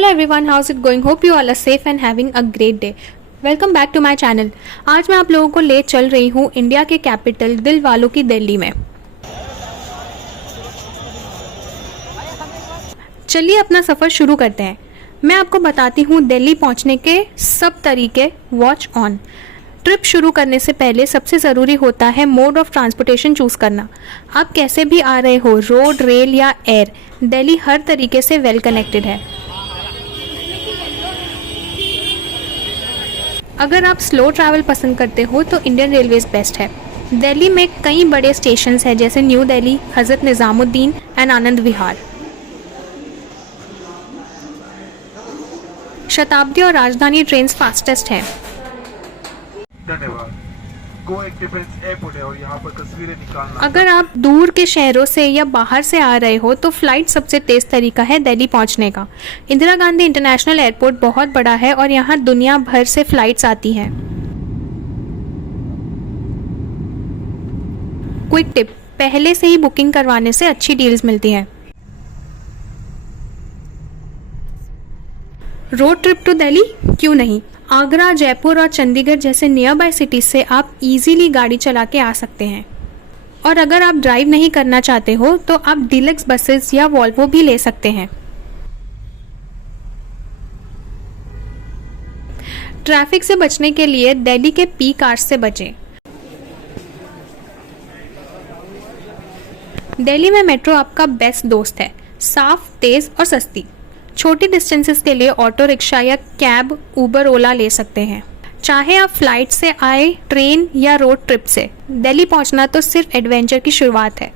Hello everyone, how's it going? Hope you all are safe and having a great day. Welcome back to my channel. आज मैं आप लोगों को ले चल रही हूँ इंडिया के कैपिटल दिल वालों की दिल्ली में। चलिए अपना सफ़र शुरू करते हैं। मैं आपको बताती हूँ दिल्ली पहुँचने के सब तरीके। Watch on. ट्रिप शुरू करने से पहले सबसे ज़रूरी होता है मोड ऑफ ट्रांसपोर्टेशन चूज़ करना। आप कैसे भी आ रहे हो, रोड, रेल या एयर, दिल्ली हर तरीके से वेल कनेक्टेड है। अगर आप स्लो ट्रैवल पसंद करते हो तो इंडियन रेलवेज बेस्ट है। दिल्ली में कई बड़े स्टेशंस हैं जैसे न्यू दिल्ली, हज़रत निज़ामुद्दीन एंड आनंद विहार। शताब्दी और राजधानी ट्रेन्स फास्टेस्ट हैं। धन्यवाद। गोवा एक डिफेंस एयरपोर्ट है और यहाँ पर तस्वीरें निकालना। अगर आप दूर के शहरों से या बाहर से आ रहे हो तो फ्लाइट सबसे तेज तरीका है दिल्ली पहुँचने का। इंदिरा गांधी इंटरनेशनल एयरपोर्ट बहुत बड़ा है और यहाँ दुनिया भर से फ्लाइट्स आती हैं। क्विक टिप, पहले से ही बुकिंग करवाने से अच्छी डील्स मिलती हैं। रोड ट्रिप टू दिल्ली क्यों नहीं? आगरा, जयपुर और चंडीगढ़ जैसे नियर बाय सिटीज से आप इजीली गाड़ी चला के आ सकते हैं। और अगर आप ड्राइव नहीं करना चाहते हो तो आप डीलक्स बसेस या वॉल्वो भी ले सकते हैं। ट्रैफिक से बचने के लिए दिल्ली के पीक आवर्स से बचें। दिल्ली में मेट्रो आपका बेस्ट दोस्त है, साफ, तेज और सस्ती। छोटी डिस्टेंसेस के लिए ऑटो रिक्शा या कैब, उबर, ओला ले सकते हैं। चाहे आप फ्लाइट से आए, ट्रेन या रोड ट्रिप से, दिल्ली पहुंचना तो सिर्फ एडवेंचर की शुरुआत है।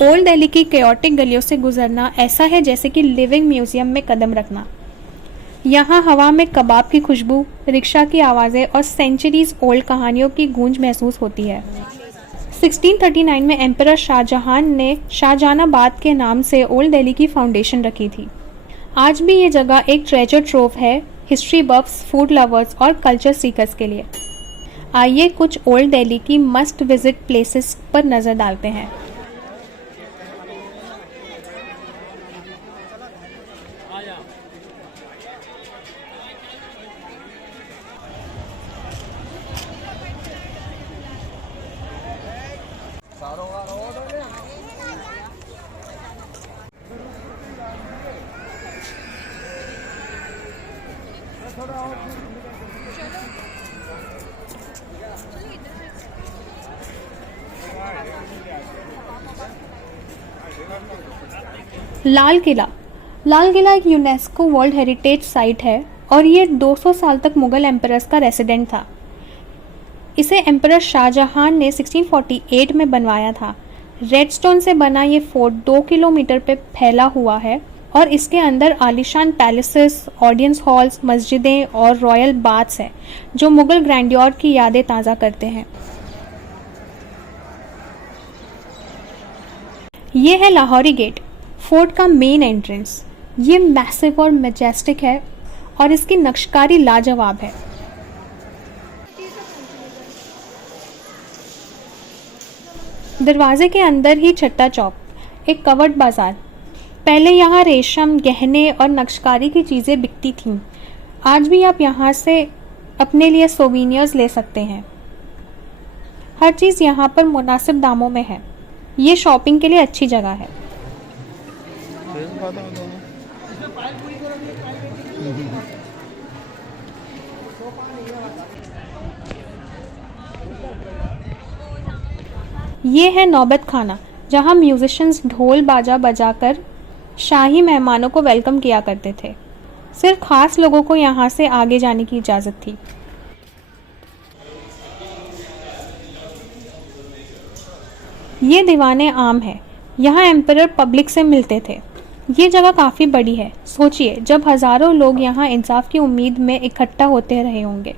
ओल्ड दिल्ली की केओटिक गलियों से गुजरना ऐसा है जैसे कि लिविंग म्यूजियम में कदम रखना। यहाँ हवा में कबाब की खुशबू, रिक्शा की आवाज़ें और सेंचुरीज ओल्ड कहानियों की गूंज महसूस होती है। 1639 में एम्परर शाहजहां ने शाहजहानाबाद के नाम से ओल्ड दिल्ली की फाउंडेशन रखी थी। आज भी ये जगह एक ट्रेजर ट्रोव है हिस्ट्री बफ्स, फूड लवर्स और कल्चर सीकर्स के लिए। आइए कुछ ओल्ड दिल्ली की मस्ट विजिट प्लेसेस पर नज़र डालते हैं। लाल किला एक यूनेस्को वर्ल्ड हेरिटेज साइट है और ये 200 साल तक मुगल एम्परर्स का रेसिडेंट था। इसे एम्परर शाहजहां ने 1648 में बनवाया था। रेडस्टोन से बना ये फोर्ट 2 किलोमीटर पे फैला हुआ है और इसके अंदर आलीशान पैलेसेस, ऑडियंस हॉल्स, मस्जिदें और रॉयल बाथ्स हैं जो मुगल ग्रैंडियर की यादें ताज़ा करते हैं। ये है लाहौरी गेट, फोर्ट का मेन एंट्रेंस। ये मैसिव और मैजेस्टिक है और इसकी नक्शकारी लाजवाब है। दरवाजे के अंदर ही छट्टा चौक, एक कवर्ड बाजार। पहले यहाँ रेशम, गहने और नक्शकारी की चीज़ें बिकती थीं। आज भी आप यहाँ से अपने लिए सोवीनियर्स ले सकते हैं। हर चीज़ यहाँ पर मुनासिब दामों में है। ये शॉपिंग के लिए अच्छी जगह है। ये है नौबत खाना, जहाँ म्यूजिशियंस ढोल बाजा बजाकर शाही मेहमानों को वेलकम किया करते थे। सिर्फ खास लोगों को यहाँ से आगे जाने की इजाज़त थी। ये दीवाने आम है, यहाँ एम्परर पब्लिक से मिलते थे। ये जगह काफ़ी बड़ी है। सोचिए जब हज़ारों लोग यहाँ इंसाफ की उम्मीद में इकट्ठा होते रहे होंगे।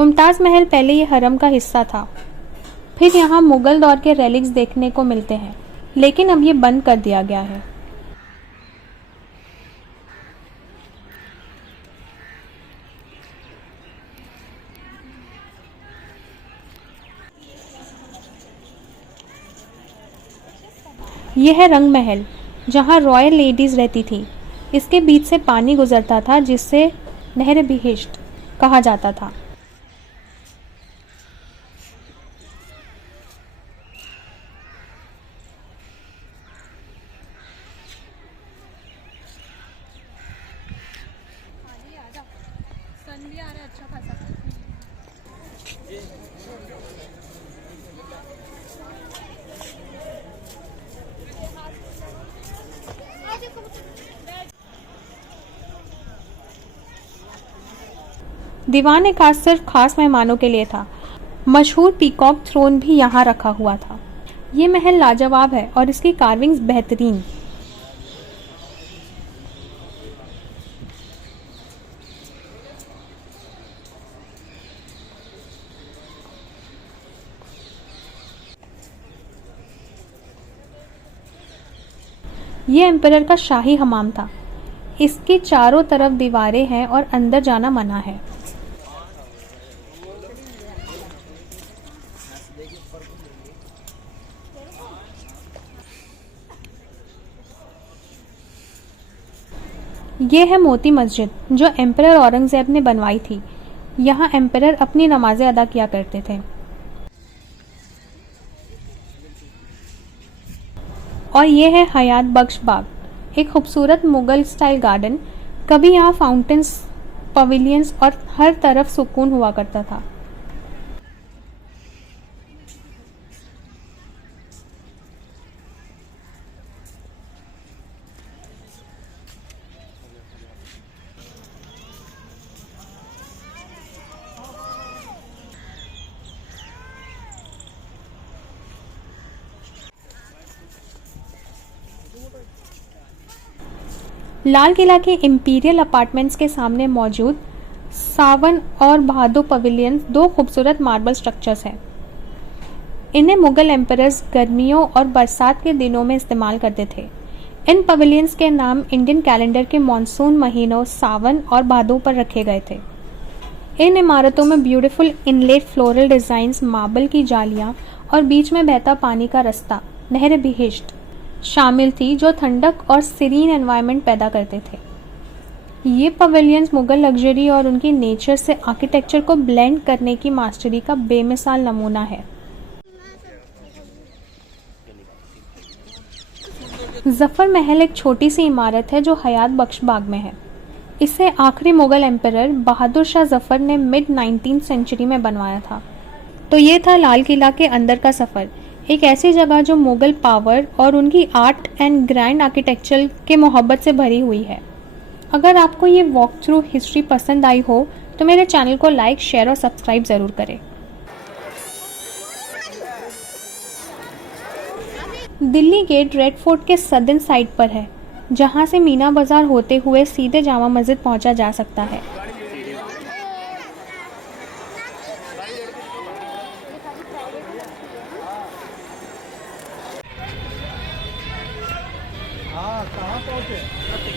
मुमताज़ महल पहले ये हरम का हिस्सा था। फिर यहाँ मुग़ल दौर के रेलिक्स देखने को मिलते हैं, लेकिन अब ये बंद कर दिया गया है। यह है रंग महल, जहाँ रॉयल लेडीज़ रहती थी। इसके बीच से पानी गुजरता था, जिससे नहर बिहिश्त कहा जाता था। दीवान ए खास सिर्फ खास मेहमानों के लिए था। मशहूर पीकॉक थ्रोन भी यहाँ रखा हुआ था। ये महल लाजवाब है और इसकी कार्विंग्स बेहतरीन। ये एम्परर का शाही हमाम था। इसकी चारों तरफ दीवारें हैं और अंदर जाना मना है। ये है मोती मस्जिद, जो एम्परर औरंगज़ेब ने बनवाई थी। यहाँ एम्परर अपनी नमाजें अदा किया करते थे। और ये है हयात बख्श बाग, एक खूबसूरत मुगल स्टाइल गार्डन। कभी यहाँ फाउंटेन्स, पवेलियंस और हर तरफ सुकून हुआ करता था। लाल किला के इंपीरियल अपार्टमेंट्स के सामने मौजूद सावन और भादो पवेलियंस दो खूबसूरत मार्बल स्ट्रक्चर्स हैं। इन्हें मुगल एम्परर्स गर्मियों और बरसात के दिनों में इस्तेमाल करते थे। इन पवेलियंस के नाम इंडियन कैलेंडर के मॉनसून महीनों सावन और भादो पर रखे गए थे। इन इमारतों में beautiful inlet floral designs, marble की जालियाँ और बीच में बहता पानी का रास्ता नहर बिहिश्त शामिल थी, जो ठंडक और सीरीन एनवायरनमेंट पैदा करते थे। ये पवेलियंस मुगल लग्जरी और उनकी नेचर से आर्किटेक्चर को ब्लेंड करने की मास्टरी का बेमिसाल नमूना है। जफर महल एक छोटी सी इमारत है जो हयात बख्श बाग में है। इसे आखिरी मुगल एम्परर बहादुर शाह जफर ने मिड 19th सेंचुरी में बनवाया था। तो ये था लाल किला के अंदर का सफ़र, एक ऐसी जगह जो मुगल पावर और उनकी आर्ट एंड ग्रैंड आर्किटेक्चर के मोहब्बत से भरी हुई है। अगर आपको ये वॉक थ्रू हिस्ट्री पसंद आई हो तो मेरे चैनल को लाइक, शेयर और सब्सक्राइब ज़रूर करें। दिल्ली गेट रेड फोर्ट के सदर्न साइड पर है, जहाँ से मीना बाज़ार होते हुए सीधे जामा मस्जिद पहुँचा जा सकता है।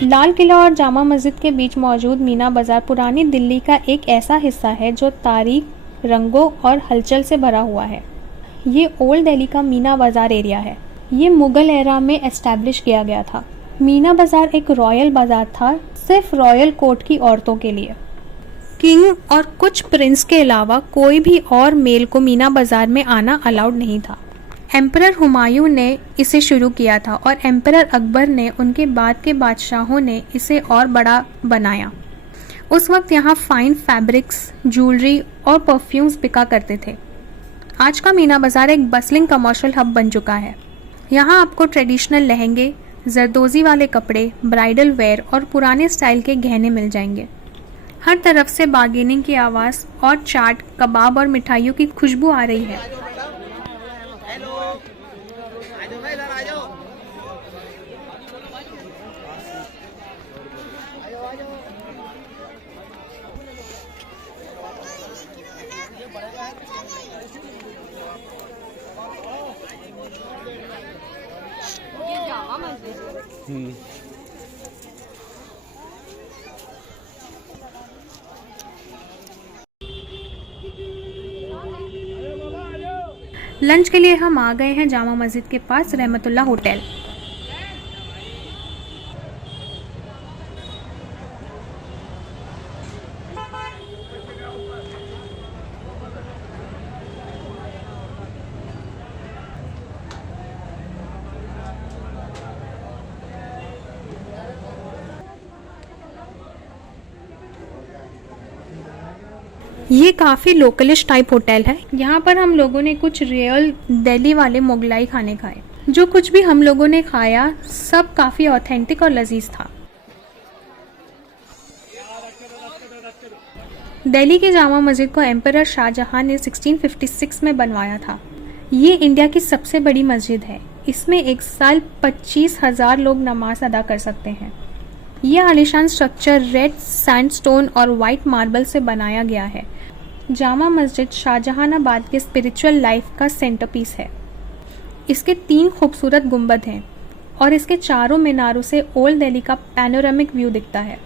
लाल किला और जामा मस्जिद के बीच मौजूद मीना बाज़ार पुरानी दिल्ली का एक ऐसा हिस्सा है जो तारीख, रंगों और हलचल से भरा हुआ है। ये ओल्ड दिल्ली का मीना बाज़ार एरिया है। ये मुगल एरा में एस्टैब्लिश किया गया था। मीना बाज़ार एक रॉयल बाज़ार था, सिर्फ रॉयल कोर्ट की औरतों के लिए। किंग और कुछ प्रिंस के अलावा कोई भी और मेल को मीना बाज़ार में आना अलाउड नहीं था। एम्परर हुमायूं ने इसे शुरू किया था और एम्परर अकबर ने उनके बाद के बादशाहों ने इसे और बड़ा बनाया। उस वक्त यहाँ फाइन फैब्रिक्स, ज्वेलरी और परफ्यूम्स बिका करते थे। आज का मीना बाज़ार एक बसलिंग कमर्शियल हब बन चुका है। यहाँ आपको ट्रेडिशनल लहंगे, जरदोजी वाले कपड़े, ब्राइडल वेयर और पुराने स्टाइल के गहने मिल जाएंगे। हर तरफ से बार्गेनिंग की आवाज़ और चाट, कबाब और मिठाइयों की खुशबू आ रही है। लंच के लिए हम आ गए हैं जामा मस्जिद के पास रहमतुल्ला होटल। ये काफ़ी लोकलिश टाइप होटल है। यहाँ पर हम लोगों ने कुछ रियल दिल्ली वाले मुगलाई खाने खाए। जो कुछ भी हम लोगों ने खाया सब काफ़ी ऑथेंटिक और लजीज था। दिल्ली की जामा मस्जिद को एम्परर शाहजहां ने 1656 में बनवाया था। ये इंडिया की सबसे बड़ी मस्जिद है। इसमें एक साल 25,000 लोग नमाज अदा कर सकते हैं। यह आलीशान स्ट्रक्चर रेड सैंडस्टोन और वाइट मार्बल से बनाया गया है। जामा मस्जिद शाहजहानाबाद के स्पिरिचुअल लाइफ का सेंटरपीस है। इसके 3 खूबसूरत गुंबद हैं और इसके चारों मीनारों से ओल्ड दिल्ली का पैनोरामिक व्यू दिखता है।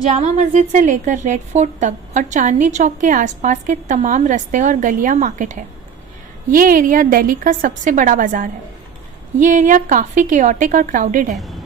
जामा मस्जिद से लेकर रेड फोर्ट तक और चांदनी चौक के आसपास के तमाम रास्ते और गलियां मार्केट है। ये एरिया दिल्ली का सबसे बड़ा बाजार है। ये एरिया काफ़ी केओटिक और क्राउडेड है।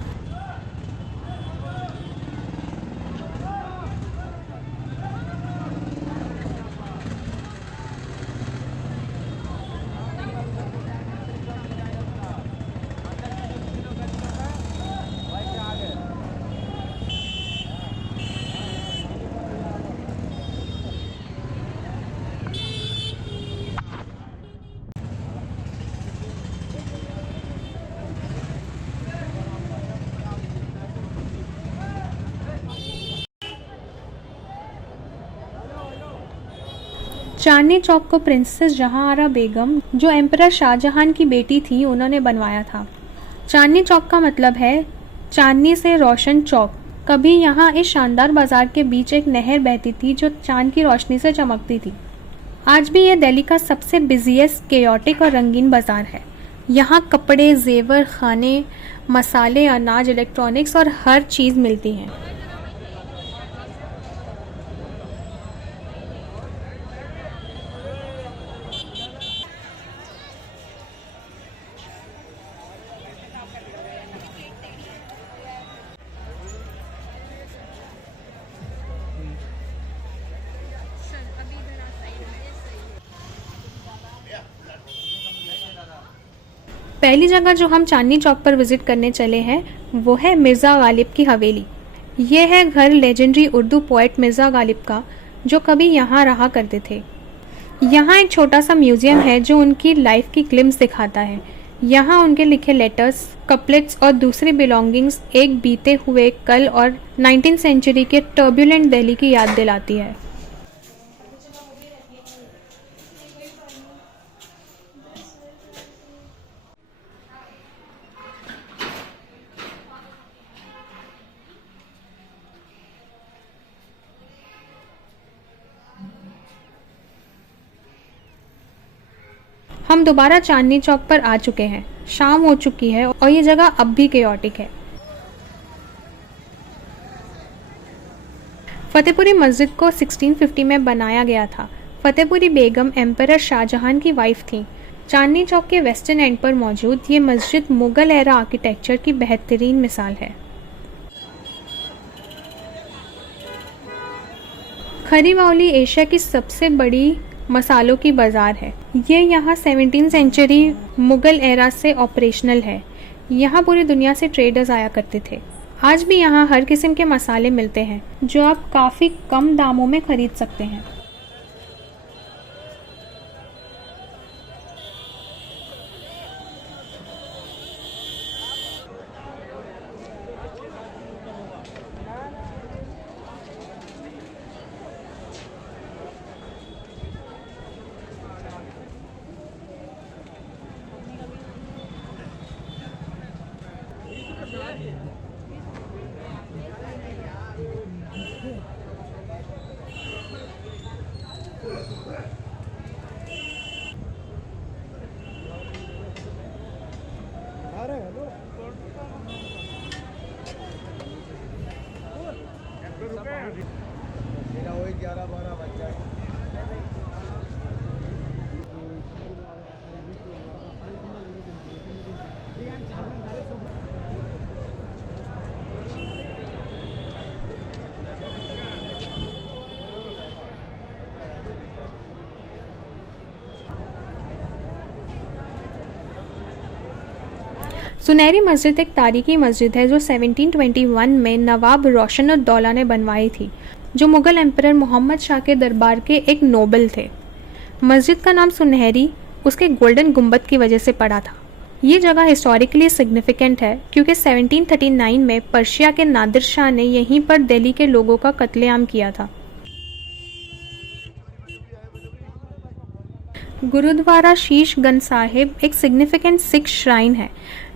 चांदनी चौक को प्रिंसेस जहांआरा बेगम, जो एम्परर शाहजहां की बेटी थी, उन्होंने बनवाया था। चांदनी चौक का मतलब है चांदनी से रोशन चौक। कभी यहाँ इस शानदार बाजार के बीच एक नहर बहती थी जो चांद की रोशनी से चमकती थी। आज भी ये दिल्ली का सबसे बिजिएस्ट, केओटिक और रंगीन बाजार है। यहाँ कपड़े, जेवर, खाने, मसाले, अनाज, इलेक्ट्रॉनिक्स और हर चीज़ मिलती हैं। पहली जगह जो हम चांदनी चौक पर विजिट करने चले हैं वो है मिर्ज़ा गालिब की हवेली। ये है घर लेजेंडरी उर्दू पोएट मिर्ज़ा गालिब का, जो कभी यहाँ रहा करते थे। यहाँ एक छोटा सा म्यूजियम है जो उनकी लाइफ की ग्लिम्स दिखाता है। यहाँ उनके लिखे लेटर्स, कपलेट्स और दूसरी बिलोंगिंग्स एक बीते हुए कल और 19th सेंचुरी के टर्बुलेंट दिल्ली की याद दिलाती है। हम दोबारा चांदनी चौक पर आ चुके हैं। शाम हो चुकी है और ये जगह अब भी केओटिक है। फतेहपुरी मस्जिद को 1650 में बनाया गया था। फतेहपुरी बेगम एम्परर शाहजहां की वाइफ थी। चांदनी चौक के वेस्टर्न एंड पर मौजूद ये मस्जिद मुगल एरा आर्किटेक्चर की बेहतरीन मिसाल है। खरी बावली एशिया की सबसे बड़ी मसालों की बाज़ार है। ये यहाँ 17th सेंचुरी मुगल एरा से ऑपरेशनल है। यहाँ पूरी दुनिया से ट्रेडर्स आया करते थे। आज भी यहाँ हर किस्म के मसाले मिलते हैं जो आप काफ़ी कम दामों में खरीद सकते हैं। मेरा वही 11-12 बच्चा है। सुनहरी मस्जिद एक तारीखी मस्जिद है जो 1721 में नवाब रोशन-उद-दौला ने बनवाई थी, जो मुगल एम्परर मोहम्मद शाह के दरबार के एक नोबल थे। मस्जिद का नाम सुनहरी उसके गोल्डन गुंबद की वजह से पड़ा था। ये जगह हिस्टोरिकली सिग्निफिकेंट है क्योंकि 1739 में पर्शिया के नादिर शाह ने यहीं पर दिल्ली के लोगों का कत्लेआम किया था। गुरुद्वारा शीशगंज साहिब एक सिग्निफिकेंट सिख श्राइन है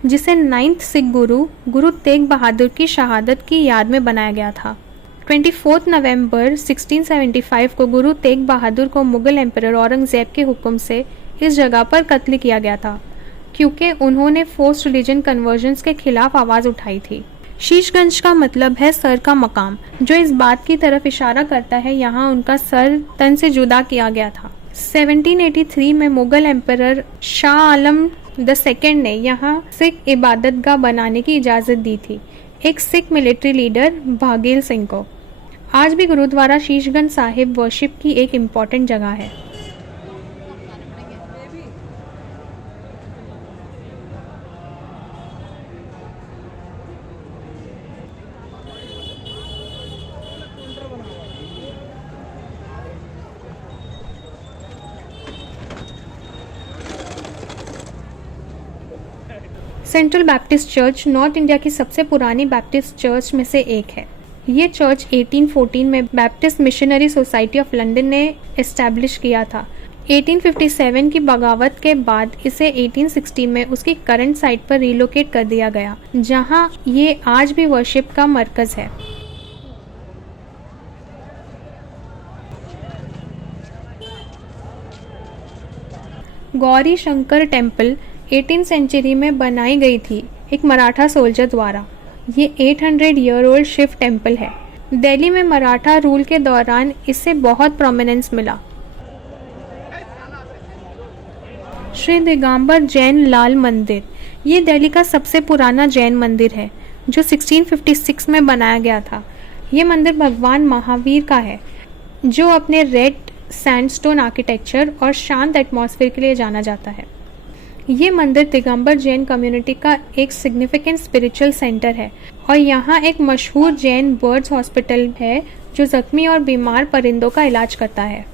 जिसे 9th सिख गुरु तेग बहादुर की शहादत की याद में बनाया गया था। 24 नवंबर 1675 को गुरु तेग बहादुर को मुगल एम्परर औरंगजेब के हुक्म से इस जगह पर कत्ल किया गया था क्योंकि उन्होंने फोर्स्ड रिलीजन कन्वर्जन्स के खिलाफ आवाज़ उठाई थी। शीशगंज का मतलब है सर का मकाम, जो इस बात की तरफ इशारा करता है यहाँ उनका सर तन से जुदा किया गया था। 1783 में मुगल एम्परर शाह आलम II ने यहाँ सिख इबादतगाह बनाने की इजाज़त दी थी, एक सिख मिलिट्री लीडर भागेल सिंह को। आज भी गुरुद्वारा शीशगंज साहिब वर्शिप की एक इम्पॉर्टेंट जगह है। Central baptist church north India की सबसे पुरानी बैप्टिस्ट चर्च में से एक है। ये चर्च 1814 में baptist missionary society of London ने एस्टैब्लिश किया था। 1857 की बगावत के बाद इसे 1860 में उसकी करंट साइट पर रिलोकेट कर दिया गया, जहां ये आज भी वर्शिप का मरकज है। Gauri Shankar temple 18th century में बनाई गई थी एक मराठा सोल्जर द्वारा। ये 800 ईयर ओल्ड शिव टेम्पल है। दिल्ली में मराठा रूल के दौरान इससे बहुत प्रोमिनेंस मिला। श्री दिगंबर जैन लाल मंदिर ये दिल्ली का सबसे पुराना जैन मंदिर है जो 1656 में बनाया गया था। ये मंदिर भगवान महावीर का है जो अपने रेड सैंडस्टोन आर्किटेक्चर और शांत एटमॉस्फेयर के लिए जाना जाता है। ये मंदिर दिगंबर जैन कम्युनिटी का एक सिग्निफिकेंट स्पिरिचुअल सेंटर है और यहाँ एक मशहूर जैन बर्ड्स हॉस्पिटल है जो जख्मी और बीमार परिंदों का इलाज करता है।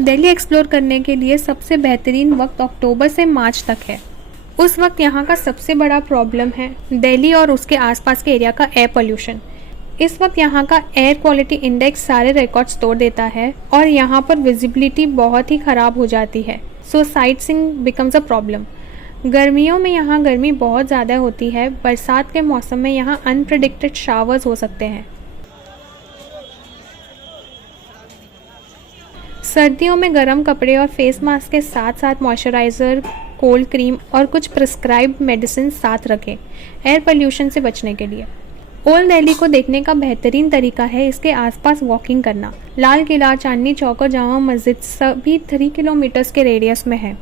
दिल्ली एक्सप्लोर करने के लिए सबसे बेहतरीन वक्त अक्टूबर से मार्च तक है। उस वक्त यहाँ का सबसे बड़ा प्रॉब्लम है दिल्ली और उसके आसपास के एरिया का एयर पोल्यूशन। इस वक्त यहाँ का एयर क्वालिटी इंडेक्स सारे रिकॉर्ड्स तोड़ देता है और यहाँ पर विजिबिलिटी बहुत ही ख़राब हो जाती है, so sight seeing becomes a problem. गर्मियों में यहाँ गर्मी बहुत ज़्यादा होती है। बरसात के मौसम में यहाँ अनप्रेडिक्टेड शावर्स हो सकते हैं। सर्दियों में गर्म कपड़े और फेस मास्क के साथ साथ मॉइस्चराइज़र, कोल्ड क्रीम और कुछ प्रिस्क्राइब्ड मेडिसिन साथ रखें एयर पोल्यूशन से बचने के लिए। ओल्ड दिल्ली को देखने का बेहतरीन तरीका है इसके आसपास वॉकिंग करना। लाल किला, चांदनी चौक और जामा मस्जिद सभी 3 किलोमीटर्स के रेडियस में है।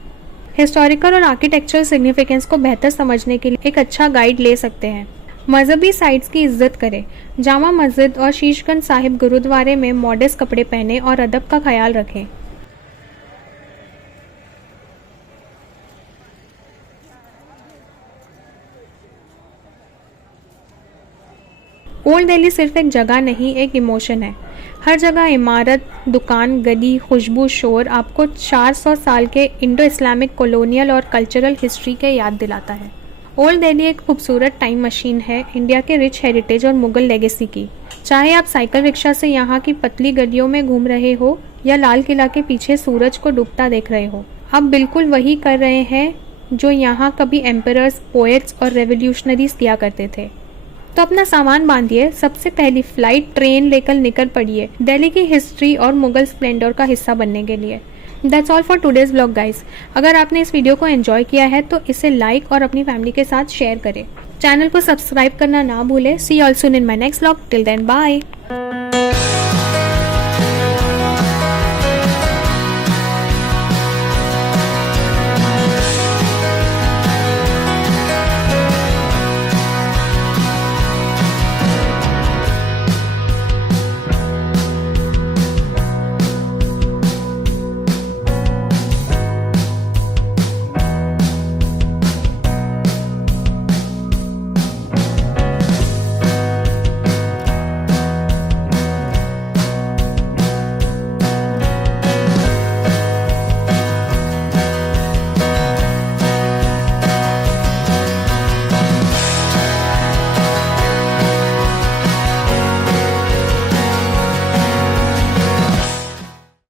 हिस्टोरिकल और आर्किटेक्चरल सिग्निफिकेंस को बेहतर समझने के लिए एक अच्छा गाइड ले सकते हैं। मजहबी साइट्स की इज्जत करें। जामा मस्जिद और शीशगंज साहिब गुरुद्वारे में मॉडेस्ट कपड़े पहने और अदब का ख्याल रखें। ओल्ड दिल्ली सिर्फ एक जगह नहीं, एक इमोशन है। हर जगह इमारत, दुकान, गली, खुशबू, शोर आपको 400 साल के इंडो इस्लामिक कॉलोनियल और कल्चरल हिस्ट्री के याद दिलाता है। ओल्ड दिल्ली एक खूबसूरत टाइम मशीन है इंडिया के रिच हेरिटेज और मुगल लेगेसी की। चाहे आप साइकिल रिक्शा से यहाँ की पतली गलियों में घूम रहे हो या लाल किला के पीछे सूरज को डूबता देख रहे हो, आप बिल्कुल वही कर रहे हैं जो यहाँ कभी एम्परर्स, पोएट्स और रेवोल्यूशनरीज किया करते थे। तो अपना सामान बांधिए, सबसे पहली फ्लाइट ट्रेन लेकर निकल पड़िए दिल्ली की हिस्ट्री और मुगल स्प्लेंडर का हिस्सा बनने के लिए। That's all for today's blog guys. अगर आपने इस वीडियो को एंजॉय किया है तो इसे लाइक और अपनी फैमिली के साथ शेयर करें। चैनल को सब्सक्राइब करना ना भूलें। See you all soon in my next blog. Till then bye.